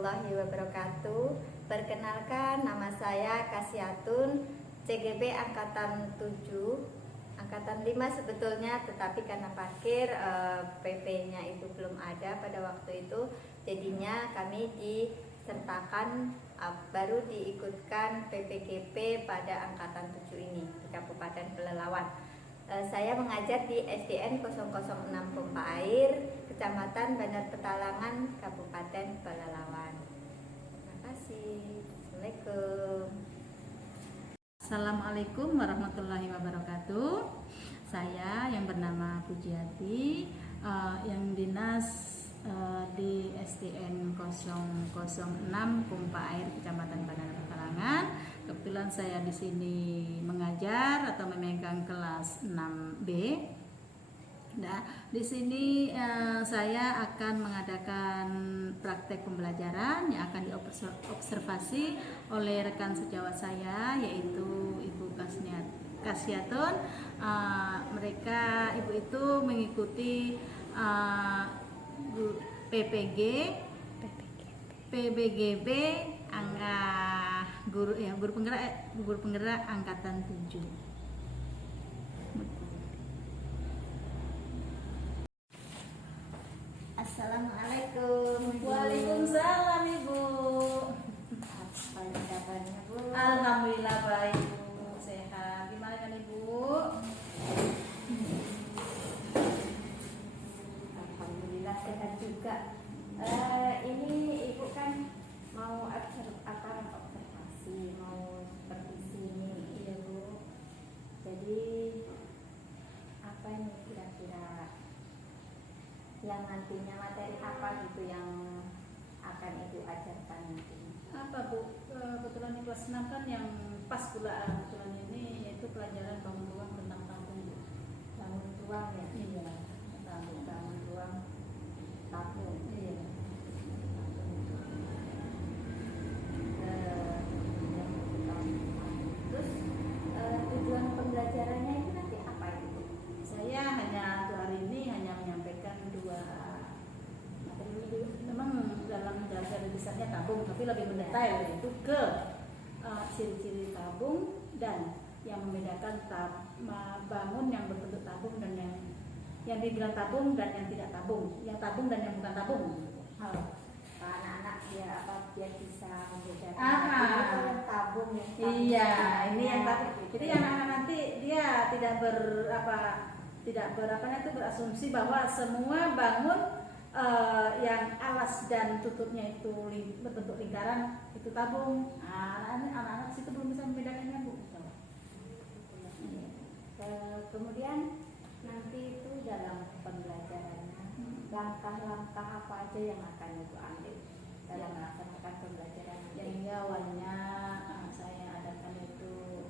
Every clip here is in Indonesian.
warahmatullahi wabarakatuh. Perkenalkan, nama saya Kasiatun, CGP Angkatan 7, Angkatan 5 sebetulnya, tetapi karena parkir PP-nya itu belum ada pada waktu itu, jadinya kami disertakan baru diikutkan PPGP pada Angkatan 7 ini di Kabupaten Pelalawan. Saya mengajar di SDN 006 Pompa Air, Kecamatan Bandar Petalangan, Kabupaten Pelalawan. Terima kasih. Assalamualaikum. Assalamualaikum warahmatullahi wabarakatuh. Saya yang bernama Pujiati, yang dinas di SDN 006 Pompa Air, Kecamatan Bandar Petalangan. Kebetulan saya di sini mengajar atau memegang kelas 6B. Nah, di sini saya akan mengadakan praktek pembelajaran yang akan diobservasi oleh rekan sejawat saya, yaitu Ibu Kasiatun. Ibu itu mengikuti PBGB guru penggerak angkatan 7. Assalamualaikum. Waalaikumsalam Ibu. Apa kabarnya, Bu? Alhamdulillah baik Bu, sehat. Gimana kan Ibu? Alhamdulillah sehat juga. Ini Ibu kan mau observasi, mau seperti sini, iya Bu. Jadi apa ini kira-kira yang nantinya materi apa gitu yang akan Ibu ajarkan nanti? Apa Bu? Kebetulan di kelas 6 kan yang pas pula kebetulan ini yaitu pelajaran bangun ruang tentang tabung Bu. Bangun ruang ya? Iya, tabung. Bangun ruang tabung. Iya. Terus tujuan pembelajarannya itu nanti apa itu? Saya hanya untuk hari ini hanya menyampaikan dua materi. Memang dalam dasar besarnya tabung, tapi lebih mendetail yaitu ke ciri-ciri tabung dan yang membedakan bangun yang berbentuk tabung dan yang dibilang tabung dan yang tidak tabung, yang tabung dan yang bukan tabung. Anak-anak biar bisa membedakan Aha. tabung yang tabung. Iya, ini yang tabung. Jadi anak-anak nanti dia tidak berasumsi bahwa semua bangun yang alas dan tutupnya itu berbentuk lingkaran itu tabung. Anak-anak situ belum bisa membedakannya Bu. Kemudian nanti itu dalam pembelajarannya langkah-langkah apa aja yang akan Ibu ambil dalam melaksanakan pembelajaran? Yang awalnya saya adakan itu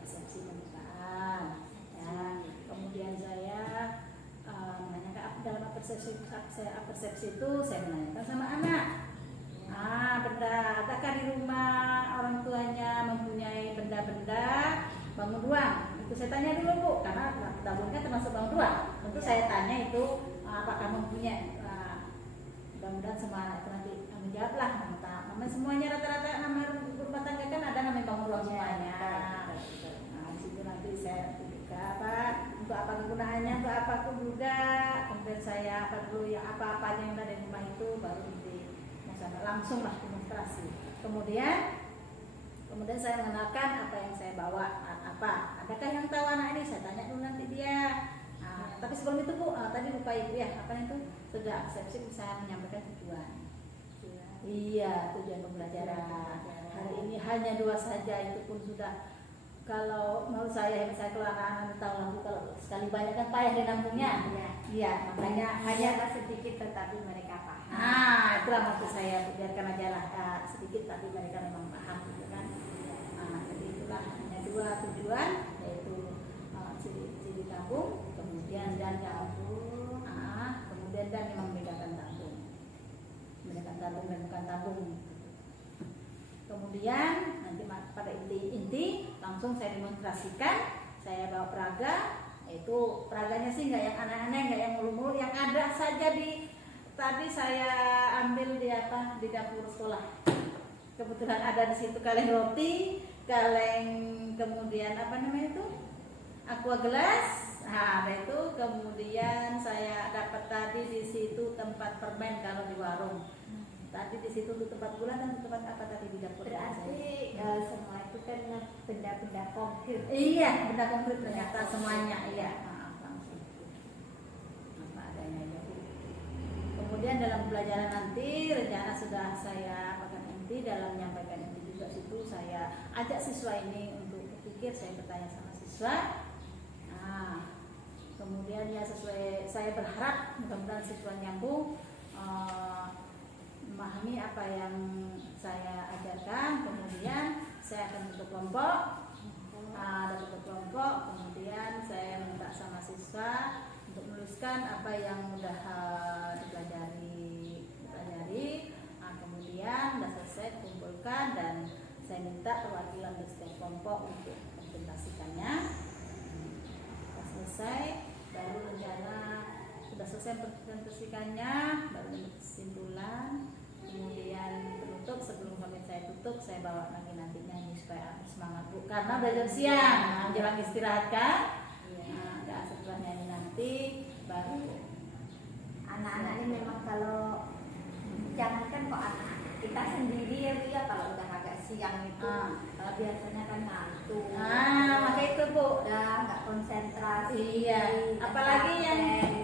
persepsi pembukaan, ya. Kemudian saya menanyakan dalam persepsi itu saya menanyakan sama anak. Benda adakah di rumah orang tuanya mempunyai benda-benda bangun ruang? Itu saya tanya dulu Bu, karena tabung kan termasuk bangun ruang. Tentu saya tanya itu apakah mempunyai. Mudah-mudahan semua anak itu nanti menjawablah. Mama semuanya rata-rata nama rumah tangga kan ada namanya bangun ruang semuanya. Di situ nanti saya untuk apa kegunaannya, untuk apa aku juga. Kemudian saya dulu yang apa-apa yang ada di rumah itu baru langsung lah demonstrasi. Kemudian saya mengenalkan apa yang saya bawa, adakah yang tahu anak ini, saya tanya dulu nanti dia. Tapi sebelum itu Bu, tadi lupa Ibu ya, apa itu sudah persepsi bisa menyampaikan tujuan. Iya, tujuan pembelajaran. Hari ini hanya 2 saja, itu pun sudah. Kalau menurut saya keluar anak-anak tahu lampu, kalau sekali banyak kan payah di lambungnya. Iya, makanya hanya sedikit tetapi mereka paham. Itulah maksud saya, biarkan aja lah sedikit tapi mereka memang paham gitu kan. Jadi itulah hanya 2 tujuan, yaitu ciri-ciri tabung, kemudian dan yang membedakan tabung dan bukan tabung. Kemudian nanti pada inti langsung saya demonstrasikan, saya bawa peraga, yaitu peraganya sih nggak yang aneh-aneh, nggak yang mulu-mulu, yang ada saja di tadi saya ambil di apa, di dapur sekolah. Kebetulan ada di situ kaleng roti, kaleng, kemudian apa namanya itu, aqua gelas. Nah, ada itu. Kemudian saya dapat tadi di situ tempat permen kalau di warung. Tadi di situ tuh tempat gula dan tempat apa tadi di dapur. Berarti semua itu kan benda-benda konkret. Iya, benda konkret ternyata semuanya. Iya. Langsung apa adanya ya. Kemudian dalam pelajaran nanti rencana sudah saya apakan nanti dalam menyampaikan itu juga situ saya ajak siswa ini untuk berpikir, saya bertanya sama siswa. Nah, kemudian ya sesuai, saya berharap mudah-mudahan siswa nyambung memahami apa yang saya ajarkan. Kemudian saya akan bentuk kelompok, kemudian saya minta sama siswa untuk menuliskan apa yang sudah dipelajari. Kemudian sudah selesai kumpulkan dan saya minta perwakilan dari setiap kelompok untuk presentasikannya. Selesai, baru rencana sudah selesai presentasikannya, baru kesimpulan, kemudian penutup. Sebelum pamit saya tutup, saya bawa lagi nanti nyanyi supaya semangat Bu, karena udah jam siang, menjelang istirahat kan. Nah, setelah nyanyi nanti baru Anak-anak ini memang kalau jangankan kok anak kita sendiri ya Bu ya, kalau udah agak siang itu biasanya kan ngantuk. Maka itu Bu, udah nggak konsentrasi. iya, apalagi yang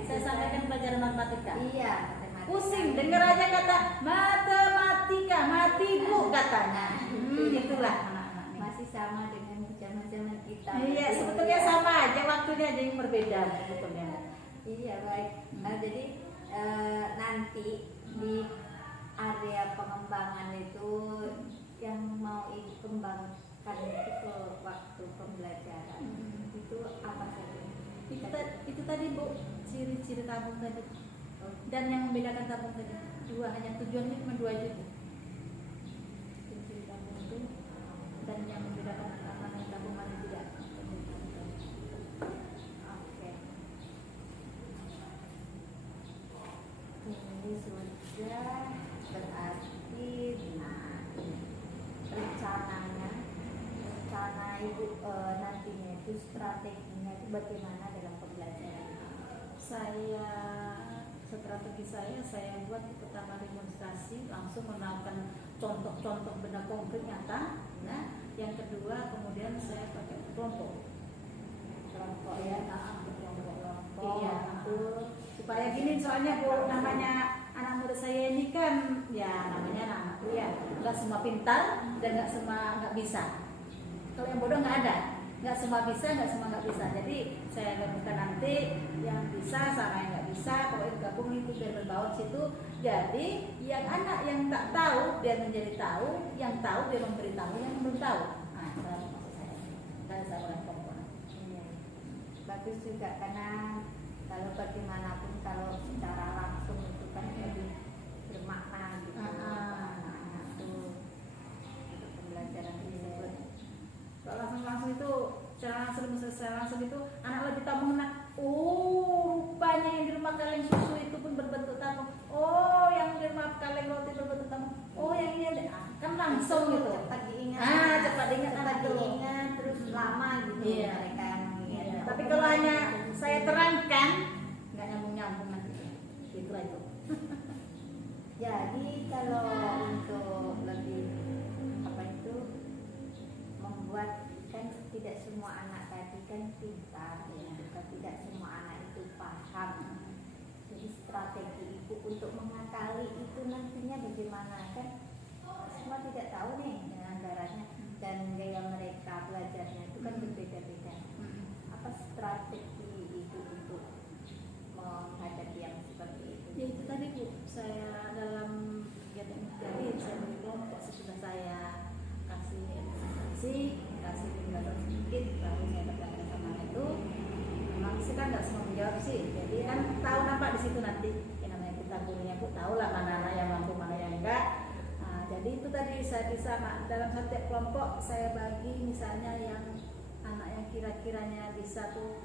saya sampaikan pelajaran matematika. Iya, matematika. Pusing dengar aja kata matematika, mati Bu katanya. Itulah anak-anak ini. Masih sama dengan zaman-zaman kita. Iya, sebetulnya sama aja, waktunya aja yang berbeda sebetulnya. Iya, baik. Jadi nanti di area pengembangan itu yang mau dikembangkan itu ke waktu pembelajaran itu apa saja? Itu tadi Bu, ciri-ciri tabung tadi. Dan yang membedakan tabung tadi dua, hanya tujuannya cuma dua aja. Ciri-ciri tabung itu dan yang membedakan mana yang tabung mana tidak. Oke. Ini sudah berarti rencana Ibu nantinya itu strateginya itu bagaimana dalam pembelajaran? Strategi saya buat pertama demonstrasi, langsung menawarkan contoh-contoh benda konkret nyata. Nah, yang kedua kemudian saya pakai kelompok ya, kelompok. Iya, supaya gini, soalnya Bu, namanya anak muda saya ini kan ya namanya anak ya, nggak semua pintar dan nggak semua nggak bisa. Kalau yang bodoh nggak ada, nggak semua bisa, nggak semua nggak bisa. Jadi saya gabungkan nanti yang bisa sama yang nggak bisa, pokoknya gabung itu biar berbaur situ. Jadi yang anak yang tak tahu biar menjadi tahu, yang tahu biar memberitahu yang belum tahu. Nah, itu maksud saya. Dan saya mulai kelompok. Iya. Bagus juga karena kalau bagaimanapun kalau secara langsung itu kan lebih bermakna gitu. Anak-anak tuh untuk pembelajaran tersebut. Kalau langsung itu secara langsung itu anak lebih tahu mengenal. Oh, rupanya yang di rumah kaleng susu itu pun berbentuk tabung. Oh, yang di rumah kaleng roti berbentuk tabung. Oh, yang ini ada. Kan langsung gitu. Cepat diingat. Cepat diingat, cepat diingat terus lama gitu. Iya. Mereka mengingat. Iya. Tapi kalau hanya saya terangkan, nggak nyambung nanti. Itu aja. Jadi kalau untuk lebih membuat, kan tidak semua anak tadi kan pintar ya, tidak semua anak itu paham. Jadi strategi Ibu untuk mengakali itu nantinya bagaimana, kan semua tidak tahu nih dengan baratnya dan gaya mereka belajarnya itu kan berbeda-beda. Apa strategi Ibu untuk menghadapi yang seperti itu? Ya itu tadi Bu, saya dalam kegiatan ini saya beri kelompok, sesudah saya kasih penjelasan sedikit, baru saya bertanya sama itu. Memang sih kan nggak semua menjawab sih, jadi kan tahu nampak di situ nanti. Yang namanya kita gurunya Bu tahu lah mana anak yang mampu, mana yang enggak. Jadi itu tadi saya bisa dalam setiap kelompok saya bagi, misalnya yang anak yang kira-kiranya bisa tuh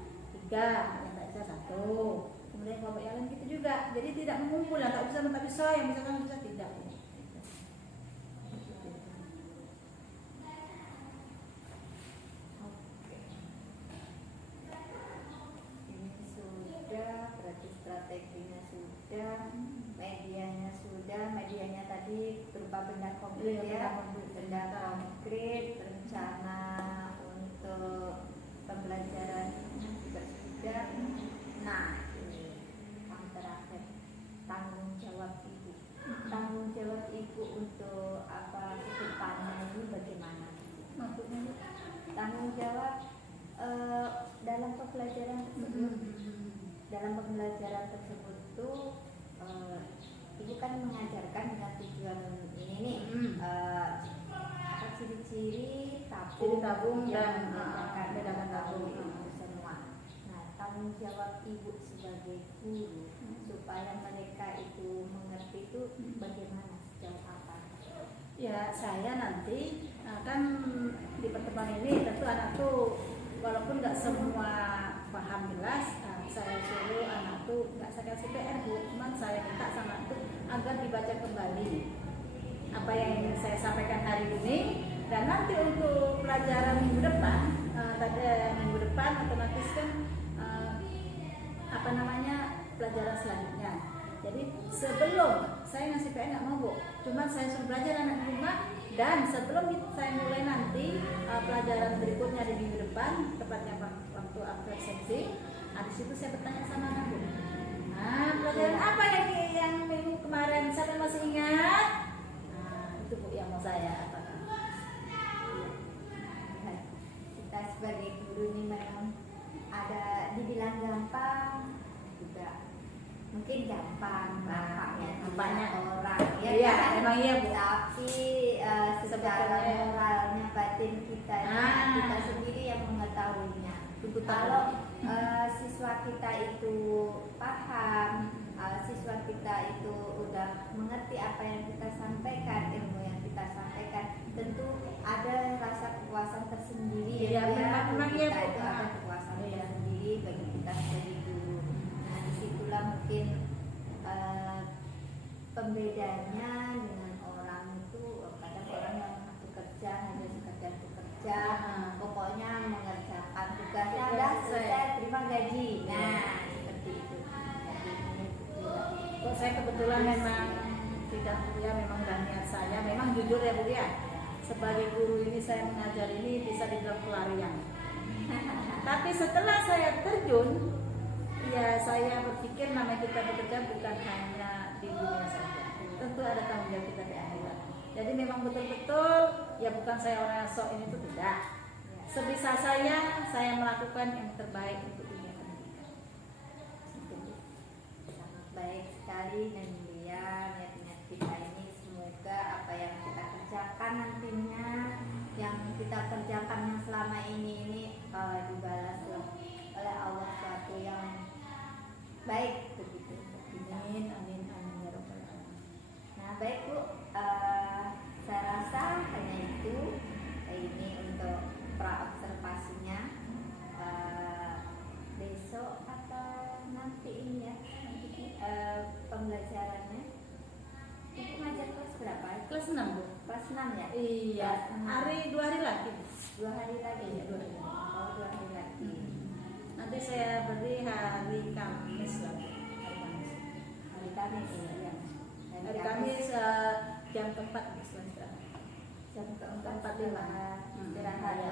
3, yang tak bisa 1. kemudian kelompok yang lain gitu juga. Jadi tidak mengumpul, tak bisa yang bisa kan bisa tidak. Oke. Ini sudah, berarti strateginya sudah, medianya tadi berupa benda konkret ya, benda konkret, rencana untuk pembelajaran juga sudah. Nah, ini yang terakhir, tanggung jawab ibu. Tanggung jawab ibu untuk apa kedepannya ini bagaimana? Maksudnya Tanggung jawab dalam pembelajaran tersebut. Dalam pembelajaran tersebut tuh ibu kan mengajarkan dengan tujuan ini nih, ciri-ciri tabung dan bedakan tabung itu semua. Nah, tanggung jawab ibu sebagai guru supaya mereka itu mengerti itu bagaimana, sejauh apa? ya saya nanti kan di pertemuan ini tentu anak tuh walaupun nggak semua paham jelas, saya suruh anak tuh nggak saya kasih PR bu, cuman saya minta sama anak tuh agar dibaca kembali apa yang ingin saya sampaikan hari ini, dan nanti untuk pelajaran minggu depan otomatis kan pelajaran selanjutnya. Jadi sebelum saya ngasih PR nggak mau bu, cuman saya suruh belajar anak di rumah, dan sebelum saya mulai nanti pelajaran berikutnya di minggu depan, tepatnya waktu absensi, di situ saya bertanya sama anak bu, pelajaran apa yang minggu kemarin, siapa yang masih ingat? Itu bu yang mau saya apakan. Kita sebagai guru ini memang ada dibilang gampang juga, mungkin gampang banyak orang ya iya, kan? emang iya bu. Tapi secara moralnya batin kita kita sendiri yang mengetahuinya. Kalau siswa kita itu paham, siswa kita itu udah mengerti apa yang kita sampaikan, ilmu yang kita sampaikan, tentu ada rasa kepuasan tersendiri ya, memang kita ya, itu ada kepuasan tersendiri bagi kita sebagai guru. Nah, disitulah mungkin pembedanya dengan orang itu, kadang orang yang bekerja hanya sekedar bekerja, pokoknya mengerjakan tugasnya udah selesai, terima gaji. Nah, seperti itu. Kok saya kebetulan memang tidak ya, memang udah niat saya, memang jujur ya bu ya, sebagai guru ini saya mengajar ini bisa dibilang pelarian. Tapi setelah saya terjun, ya saya berpikir namanya kita bekerja bukan hanya di dunia saja, tentu ada tanggung jawab kita di akhirat. Jadi memang betul-betul ya, bukan saya orang yang sok ini, itu tidak. Sebisa saya melakukan yang terbaik untuk dunia pendidikan. Sangat baik sekali dan mulia niat-niat kita ini. Semoga apa yang kita kerjakan nantinya, yang kita kerjakan yang selama ini dibalas oleh Allah suatu yang baik begitu. Amin, amin, amin ya rabbal alamin. Nah baik bu, saya rasa hanya itu ini untuk pra observasinya. Besok atau nanti ini ya, pembelajarannya. Ibu ngajar kelas berapa? Kelas 6 bu. Kelas 6 ya? Iya, dua hari lagi. 2 hari lagi ya? 2 hari. Oh, 2 hari lagi. Nanti saya beri hari Kamis lagi. Hari Kamis ya? Hari Kamis jam keempat istirahat. Jam keempat istirahat.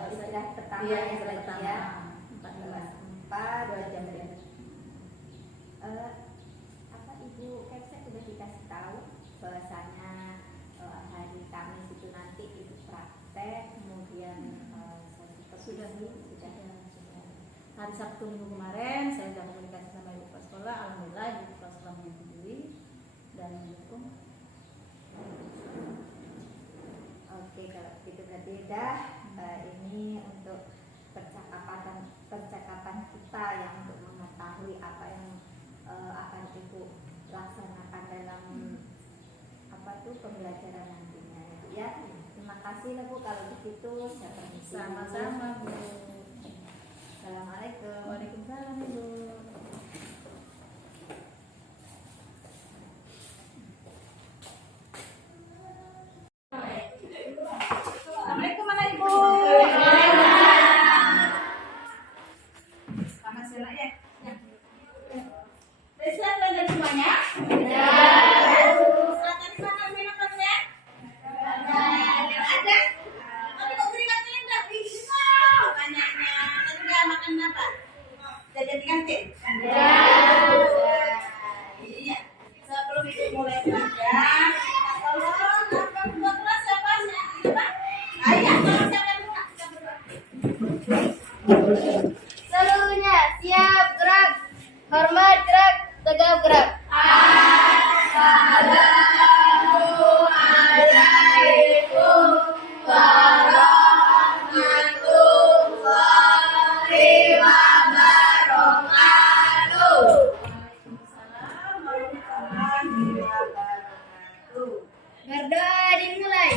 Istirahat pertama iya, ya istirahat berarti pertama. ya? 4 jam. Apa Ibu Kepsek sudah dikasih tahu bahwasanya hari Kamis itu nanti itu praktek, kemudian sudah. Hari Sabtu minggu kemarin saya sudah komunikasi sama ibu kepala sekolah, alhamdulillah ibu kepala sekolah menyetujui dan mendukung. Oke, kalau begitu berarti dah ini untuk percakapan kita yang untuk mengetahui apa yang akan ibu laksanakan dalam pembelajaran nantinya ya. Terima kasih lah bu, kalau begitu saya permisi. Sama-sama bu. Assalamualaikum. Waalaikumsalam ibu. Hormat gerak, tegap gerak. Berdoa dimulai.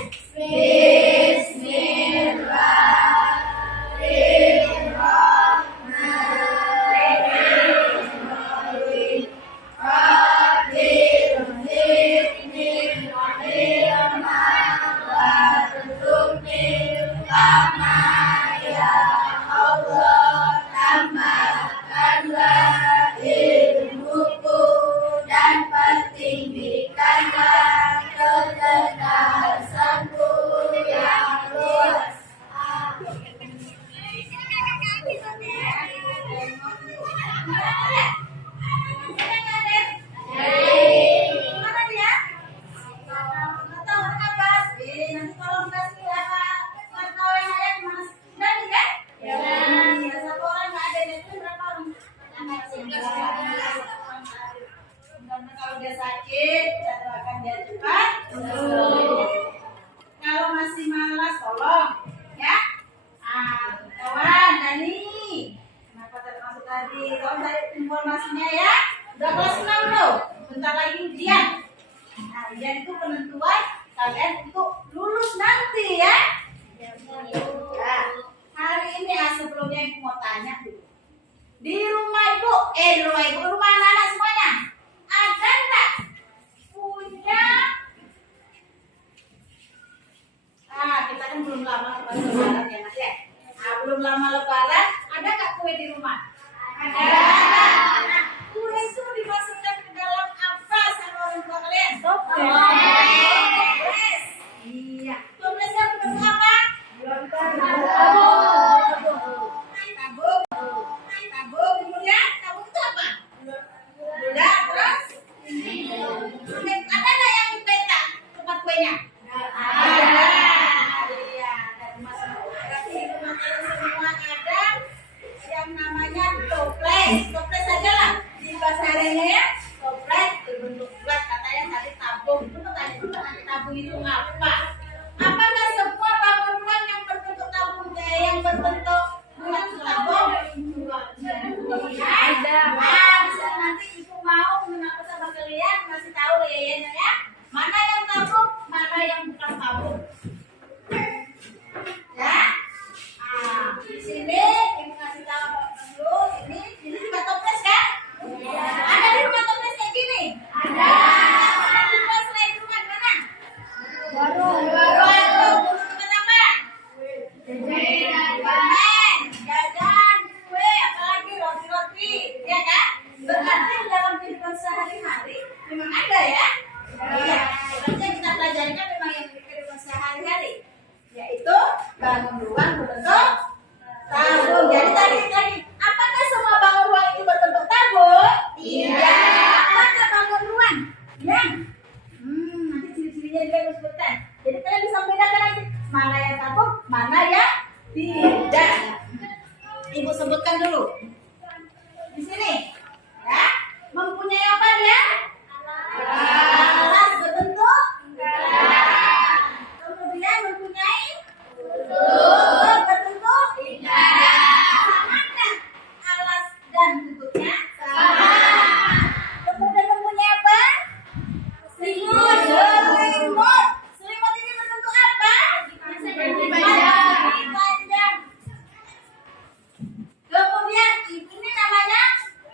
Kalau dia sakit, jadwalkan dia cepat. Kalau masih malas, tolong ya. Kawan Dani, kenapa termasuk tadi? Tolong cari informasinya ya. Udah kelas 6 loh, bentar lagi ujian. Nah, ujian itu penentuan kalian itu lulus nanti ya. Nah, hari ini sebelumnya ibu mau tanya dulu. Di rumah ibu, rumah anak-anak semuanya, ada enggak punya? Kita kan belum lama lebaran ya Mas ya. Belum lama lebaran, ada enggak kue di rumah? Ada. Nah, kue itu dimasukkan ke dalam apa sama orang tua kalian? Toples. Iya. Toplesnya bentuk apa? Tabung. Kemudian tabung itu apa? Udah, terus? Ada nggak yang dipetak tempat kuenya? Ada. Iya, dari masing-masing di rumah kalian semua ada yang namanya toples. Toples aja lah di bahasa Arabnya ya. Toples berbentuk bulat, katanya tadi tabung. Itu pertanyaan tabung itu apa? Apakah semua bangun rumah yang berbentuk tabung yang berbentuk bulat itu tabung? Ada. Bisa nanti ibu mau mengaku sama kalian kasih tahu ya, mana yang tabung, mana yang bukan tabung. Ya. Di sini ibu kasih tahu dulu ini juga toples kan? Ada di rumah toples kayak gini? Ada. Ada di rumah selain rumah mana? Baru. Tempat apa? Jajan, kue, apalagi roti-roti, ya kan? Berarti dalam kehidupan sehari-hari memang ada ya? Iya. Berarti yang kita pelajari kan memang yang kehidupan sehari-hari, yaitu bangun ruang berbentuk tabung. Jadi tadi, apakah semua bangun ruang itu berbentuk tabung? Iya. Apakah bangun ruang? Ya. Nanti ciri-cirinya juga harus sebutkan. Jadi kalian bisa membedakan nanti mana yang tabung, mana yang tidak. Ibu sebutkan dulu. Di sini, ya, mempunyai apa dia? Alas berbentuk. Kemudian mempunyai berbentuk. Sama kan? Alas dan bentuknya sama. Kemudian mempunyai apa? Selimut. Selimut ini berbentuk apa? Panjang. Kemudian ini namanya,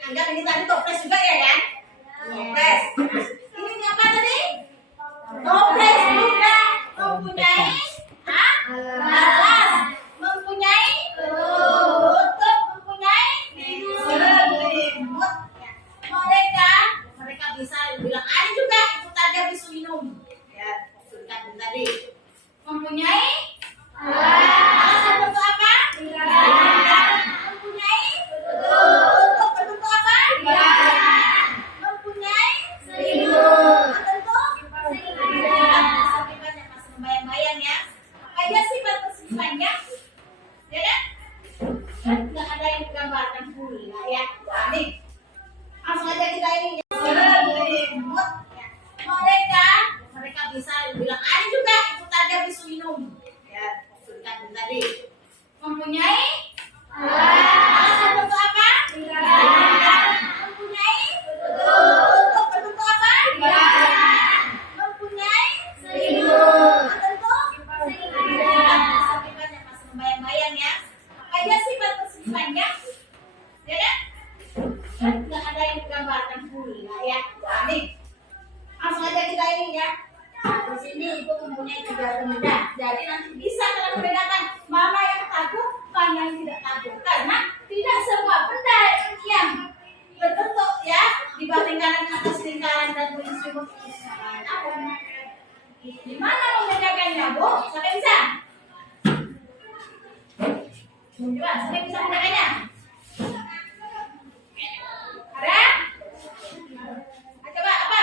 anggap ini tadi toples juga ya kan? Toples. Ini apa tadi? Toples juga mempunyai alas, mempunyai tutup, mempunyai selimut. Mereka bisa bilang air juga, itu tadi habis minum. Ya, sebutkan tadi. Mempunyai alas berbentuk apa? Mempunyai tutup berbentuk apa? Mempunyai selimut berbentuk selipannya. Masih membayang-bayang ya. Apa aja sifat selipannya? Ya kan? Nggak ada yang digambarkan pula ya. Nah, nih bisa bilang ada juga itu tadi habis minum. Ya, maksudkan tadi. Mempunyai alasan bentuk apa? Mempunyai bentuk apa? Mempunyai bentuk akibatnya masih membayang-bayang ya. Apa aja sifat persegi panjang? Ya kan? Nggak ada yang digambarkan pula ya. Nah, nih langsung aja kita ini ya. Di sini ibu mempunyai 3 benda. Jadi nanti bisa kalian membedakan mana yang takut, mana yang tidak takut. Karena tidak semua benda yang berbentuk ya di lingkaran atas lingkaran dan berselimut sama. Gimana membedakannya, Bu? Sampai bisa? Coba, sampai bisa membedakannya? Ada? Coba apa?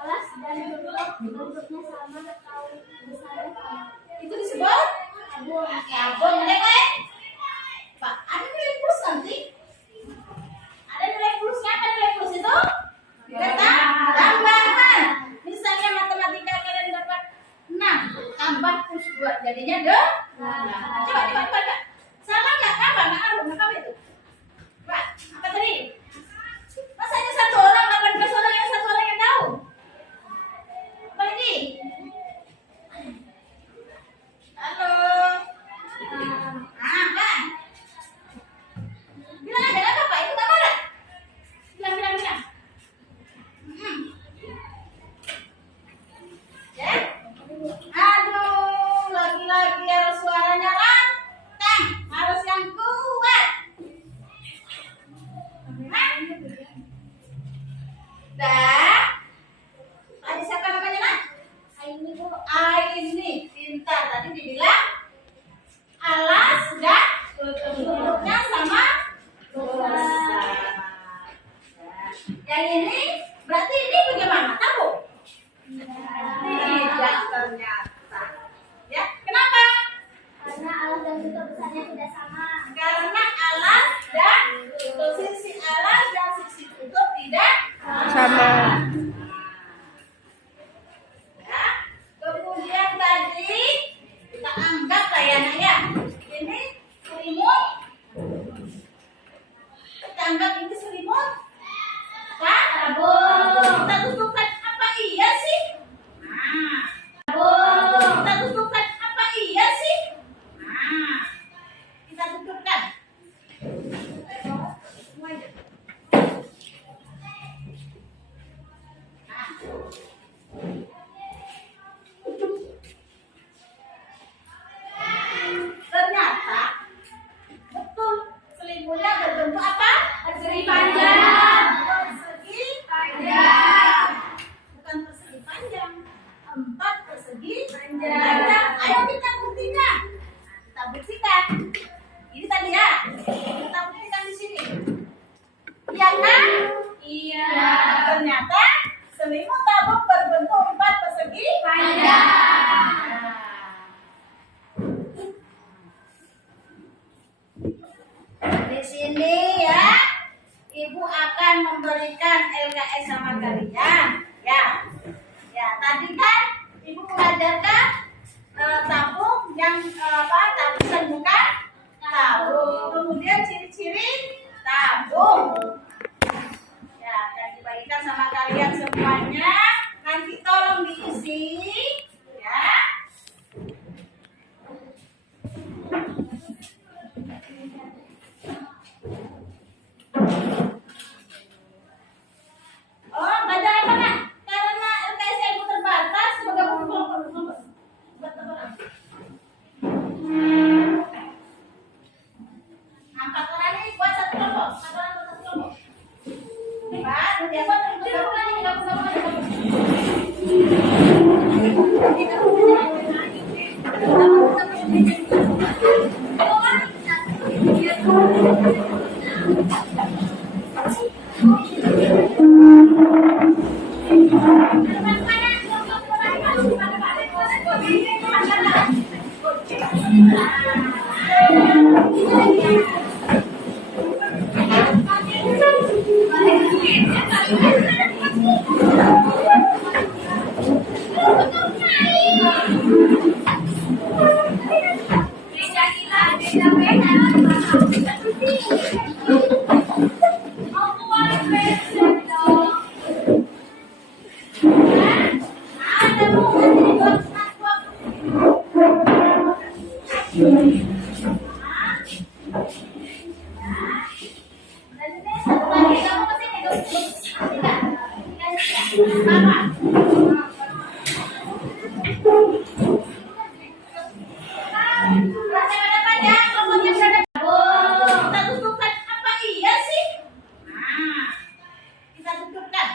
Alas dan bentuknya sama atau besarnya sama. Itu disebut Sabun. sabun, kan? Pak, ada nilai plus nanti? Ada nilai plusnya? Apa nilai plus itu? Kata tambahan. Misalnya matematika kalian dapat 6 tambah plus 2 jadinya 2. Coba. Salah nggak? Apa itu? Pak, apa tadi? Masa hanya 1 orang, 18 orang yang 1 orang yang tahu? Apa ini? Halo. Apa? Bilang ada apa, Pak? Itu apa ada? Bilang. Ya? Aduh, lagi-lagi harus suaranya lantang, harus yang kuat. Dah. Tadi siapa namanya, Nak? Ini Bu. Aini, pintar. Tadi dibilang alas dan bentuknya sama besar. Yang ini berarti ini bagaimana? Tahu? Tidak ternyata. Ya, kenapa? Karena alas dan bentuk besarnya tidak sama. Karena alas dan sisi alas dan sisi tutup tidak Sama. Ya. Kemudian tadi kita anggap lah ya, Nak ya. Ini selimut. Kita anggap ini selimut. Sabun. Kita tutupkan apa iya sih? Nah. Sabun. Kita tutupkan apa iya sih? Nah. Kita tutupkan. Ternyata betul selimutnya berbentuk apa? Persegi panjang. Persegi panjang. Bukan persegi panjang. 4 persegi panjang. Ayo kita buktikan. Kita buktikan. Ini tadi ya. Kita buktikan di sini. Iya kan? Iya. Ternyata selimut tabung berbentuk 4 persegi panjang. Di sini ya, Ibu akan memberikan LKS sama kalian. Ya, tadi kan Ibu mengajarkan tabung yang tabusan bukan tabung. Kemudian ciri-ciri tabung. Ya, akan dibagikan sama kalian semuanya. Nanti tolong diisi, ya. Oh, belajar apa, Nak? Karena LKS Ibu terbatas, bergabung kelompok. Angkat orang ini buat 1 kelompok. 4 orang buat 1 kelompok. Pak, dia buat bergabung lagi, Kita tutupkan apa iya sih? Nah, kita tutupkan.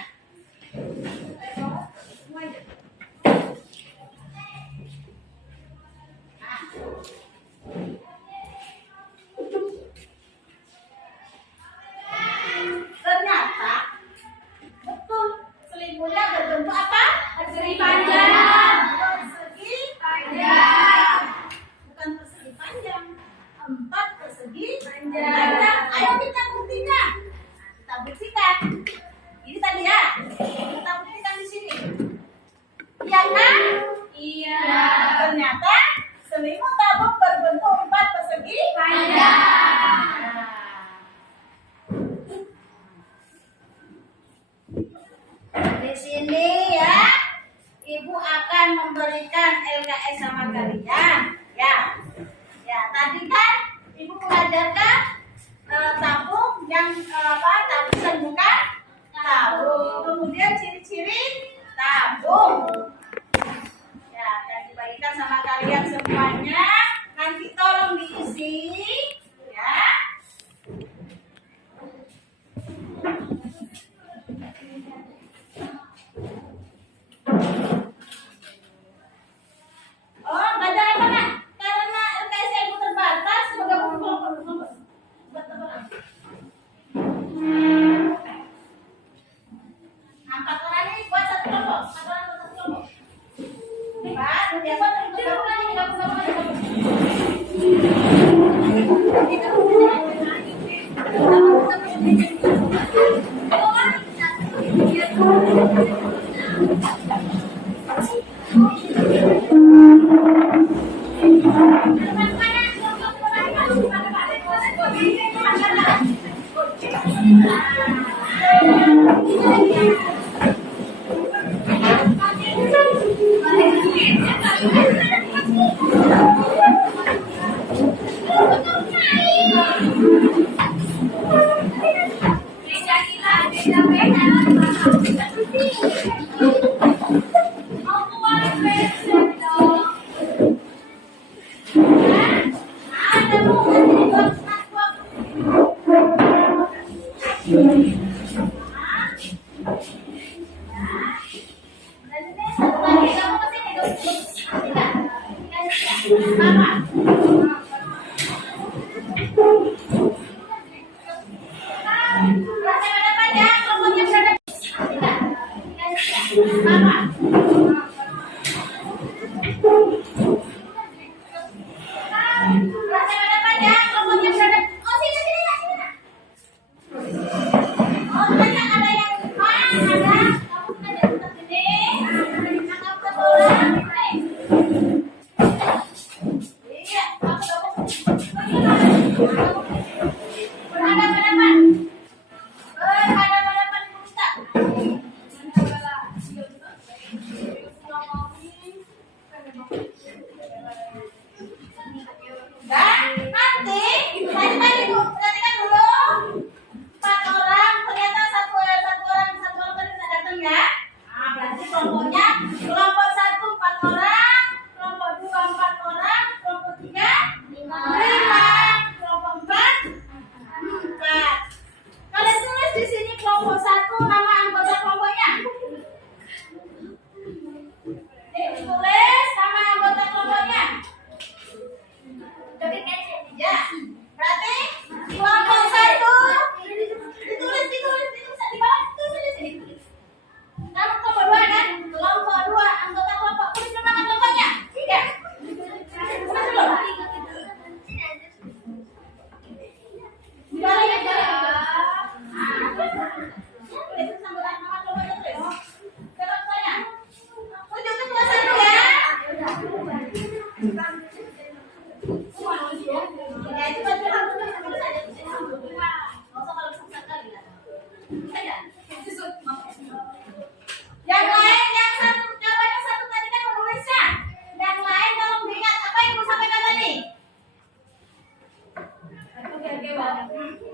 Ternyata betul selimutnya berbentuk apa? Persegi panjang. Persegi panjang. Bukan persegi panjang. 4 persegi panjang. Ayo kita buktikan. Kita buktikan. Ini tadi ya. Kita buktikan di sini. Iya kan? Iya. Ternyata selimut tabung berbentuk 4 persegi panjang. Di sini ya, Ibu akan memberikan LKS sama kalian. Ya, tadi kan Ibu mengajarkan tabung yang tabusan bukan tabung. Kemudian ciri-ciri tabung. Ya, akan dibagikan sama kalian semuanya. Nanti tolong diisi, ya. Oh, nggak ada apa nak? Karena LKS Ibu terbatas, semoga kelompok. Empat orang ini buat satu kelompok. 4 orang buat satu kelompok. Pak, dia buat kelompok lagi, nggak bisa lagi.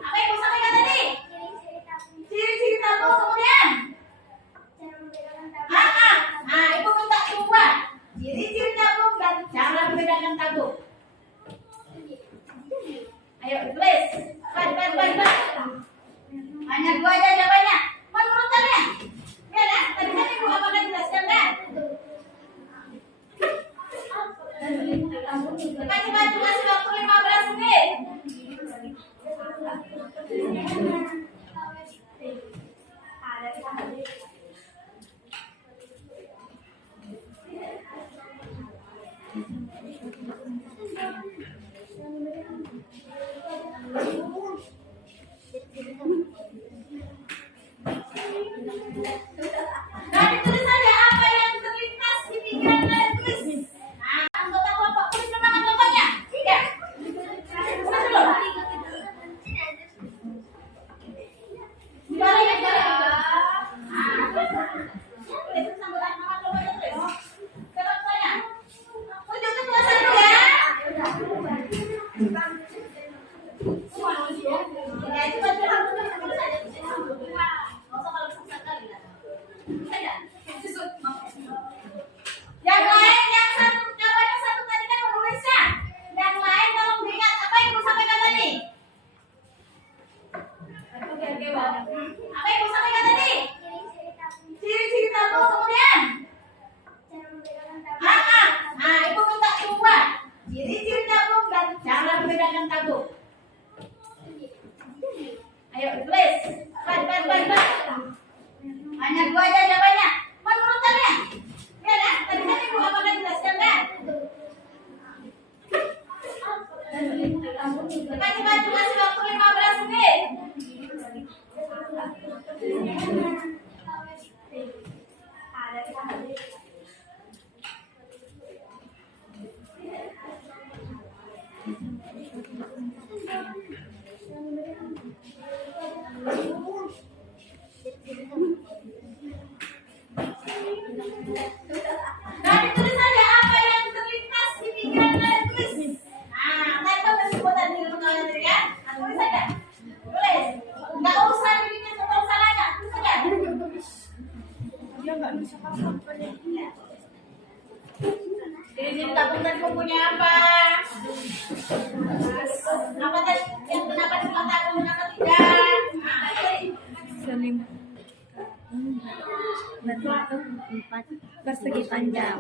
Apa yang Ibu sampaikan tadi? Ciri-ciri tabung. Ibu aja jawabannya. Menurut kalian? Ya kan? Tadi kan Ibu apakah jelaskan kan? Coba kasih waktu 15 menit. Nah, ditulis saja apa yang terlintas di pikiran kalian tulis. Nah, anggota kelompok tulis nama kelompoknya. Tiga. Tulis dulu. Dibalik ya, dibalik. Nah, tulis anggota nama kelompoknya tulis. Coba saya. Tunjuk ketuasan dulu ya. Ya, itu baca tulis saja. Nggak usah kalau susah kali lah. Saja. Yang lain, yang satu, jawabannya satu tadi kan menulisnya. Yang lain tolong diingat apa yang Ibu sampaikan tadi. Apa yang Ibu sampaikan tadi? Ciri-ciri tabung kemudian. Nah, Ibu minta coba ciri-ciri tabung dan cara membedakan tabung. Ayo ditulis. Baik. Hanya dua aja jawabannya. Menurut kalian? Ya kan? Tadi kan Ibu apakah jelaskan kan? Coba kasih waktu 15 menit. Nah, ditulis saja apa yang terlintas di pikiran kalian tulis. Nah, tadi kan udah sebutan di dalam kalian tadi kan? Nah, tulis saja. Tulis. Nggak usah dibikin sebab salahnya. Tulis saja. Ciri-ciri tabung dan bumbunya apa? Apa tadi yang kenapa disebut tabung, kenapa tidak? Nah, Selim berbentuk 4 persegi panjang.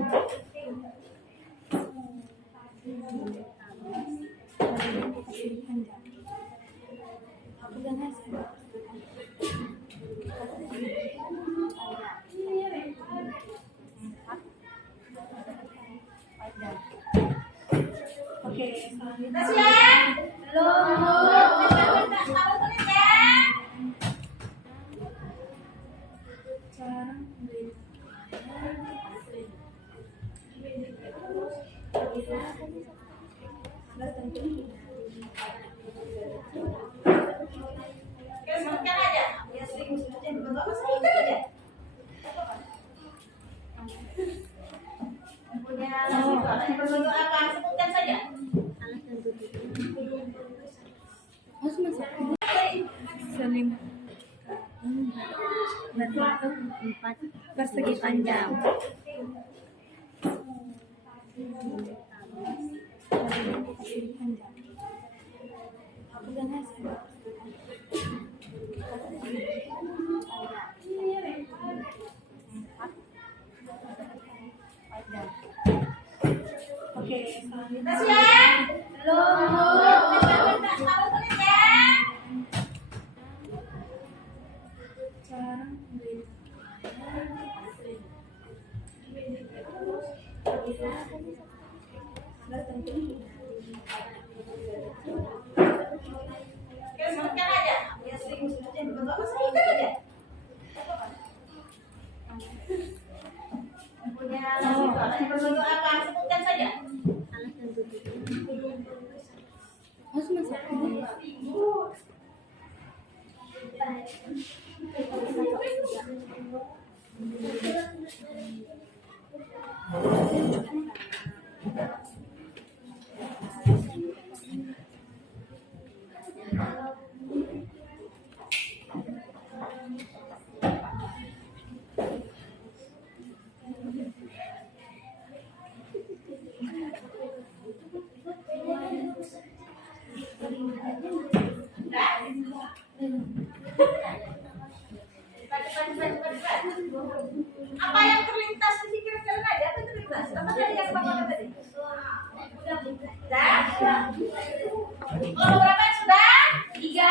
Oke, kasih ya. Belum. Kamu tulis ya. Oke, sebutkan aja. Ya, sebutkan aja. Punya berbentuk apa? Sebutkan saja. Selim berbentuk 4 persegi panjang. oke. Kasih ya. Belum. Kamu tulis ya. Oke, sebutkan aja. Ya, sebutkan aja. Punya berbentuk apa? Sebutkan saja. Apa yang terlintas di pikiran kalian aja? Apa yang terlintas? Apa tadi yang Bapak kata tadi? Sudah? Kalau berapa yang sudah? 3.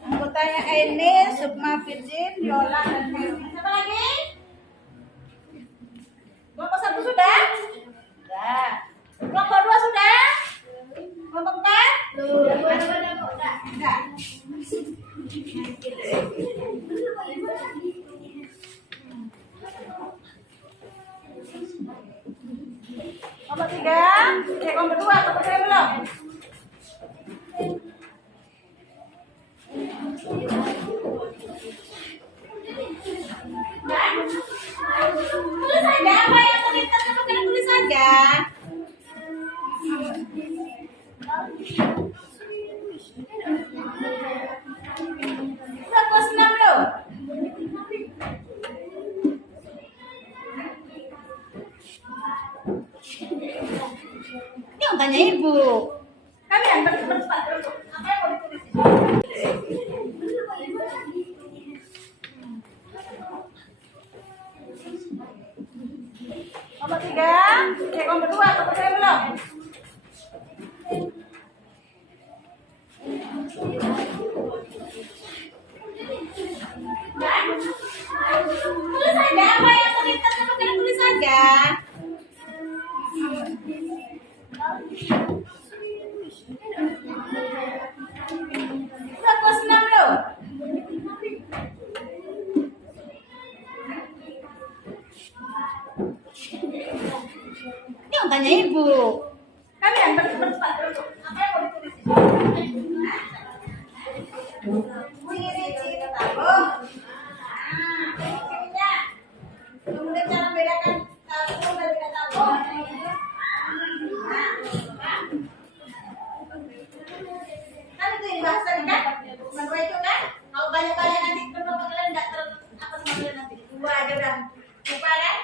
Anggotanya ini Sukma, Virgin, Viola, dan Melvin. Siapa lagi? Kelompok 1 sudah? Sudah. Kelompok 2 sudah? Kelompok 4? Sudah. Kelompok 3? Kelompok 2, kelompok 3 belum? Tulis saja apa yang terlintas sama kalian, tulis saja. Sudah kelas 6 loh. Ini yang tanya ibu. Kalian bercepat dulu. Apa yang mau ditulis? Nomor 3, nomor 2, nomor 3 belum? Tulis saja apa yang terlintas sama kalian, tulis saja. Sudah kelas 6 loh. Ini yang tanya ibu. Kalian bercepat dulu. Apa yang mau ditulis? Ciri-ciri tabung. Ciri-cirinya. Kemudian cara membedakan tabung dan tidak tabung. Kan itu yang dibahas tadi kan? Kedua itu kan? Kalau banyak-banyak nanti kedua kalian tidak apa sama kalian nanti. 2 aja udah. Lupa kan?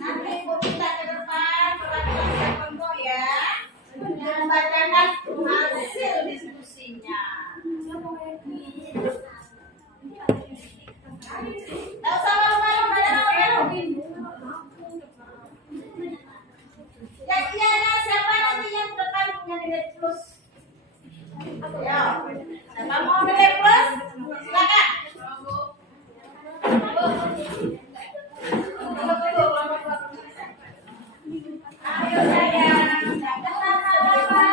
Nanti ibu minta ke depan perwakilan kelompok ya, dan bacakan hasil diskusinya. Tidak usah malu-malu, banyak malu-malu. Yang iya siapa nanti yang depan punya nilai plus? Ayo, siapa mau nilai plus? Silakan. Ayo sayang, jangan lama-lama.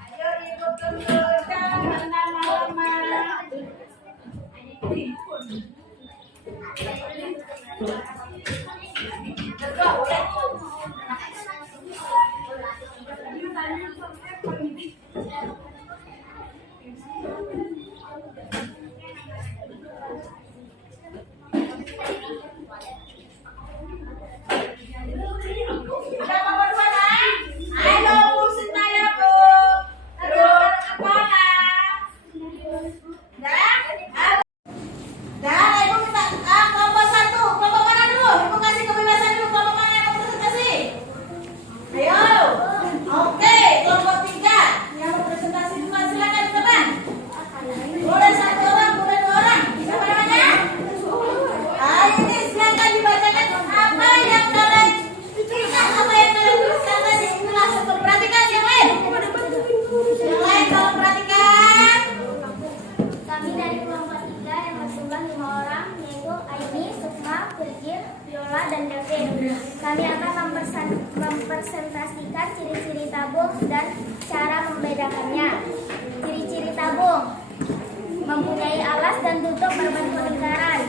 Ayo ikut dulu, jangan lama-lama. Udah nomor 2 lah. Ayo urusin saya bu. Aduh, kepala. Dah, ibu minta kelompok 1. Kelompok mana dulu? Ibu kasih kebebasan dulu. Kelompok mana yang mau presentasi? Ayo. Oke, kelompok 3 yang mau presentasi duluan silakan di depan. Boleh 1 orang, boleh 2 orang. Siapa namanya? Ini silakan dibacakan apa yang kalian pikirkan, apa yang kalian tuliskan tadi. Langsung perhatikan yang lain. Yang lain kalau perhatikan. Kami dari kelompok 3 yang berjumlah 5 orang, yaitu Aini, Sukma, Virgin, Viola, dan Devin. Kami akan mempresentasikan ciri-ciri tabung dan cara membedakannya. Ciri-ciri tabung: mempunyai alas dan tutup berbentuk lingkaran.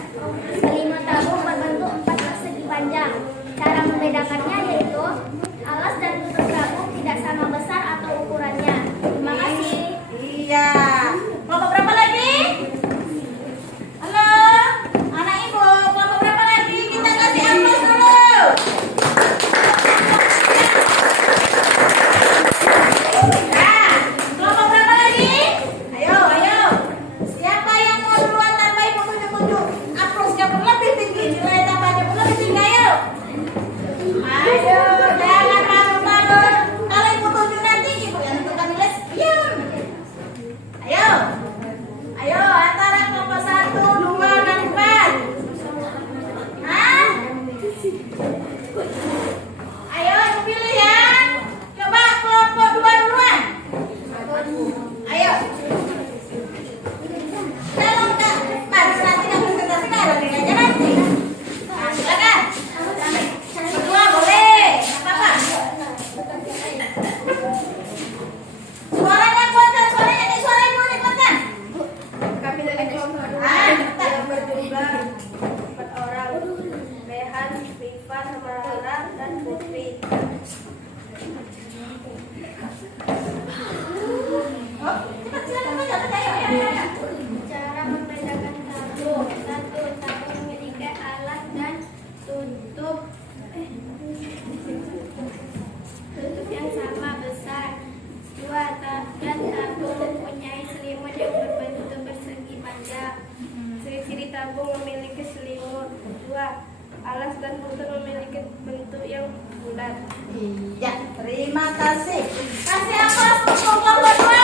Selimut tabung berbentuk 4 persegi panjang. Cara membedakannya yaitu alas dan tutup tabung tidak sama besar atau ukurannya. alas dan buntut memiliki bentuk yang bulat. Iya, terima kasih. Kasih aplaus untuk kelompok kedua.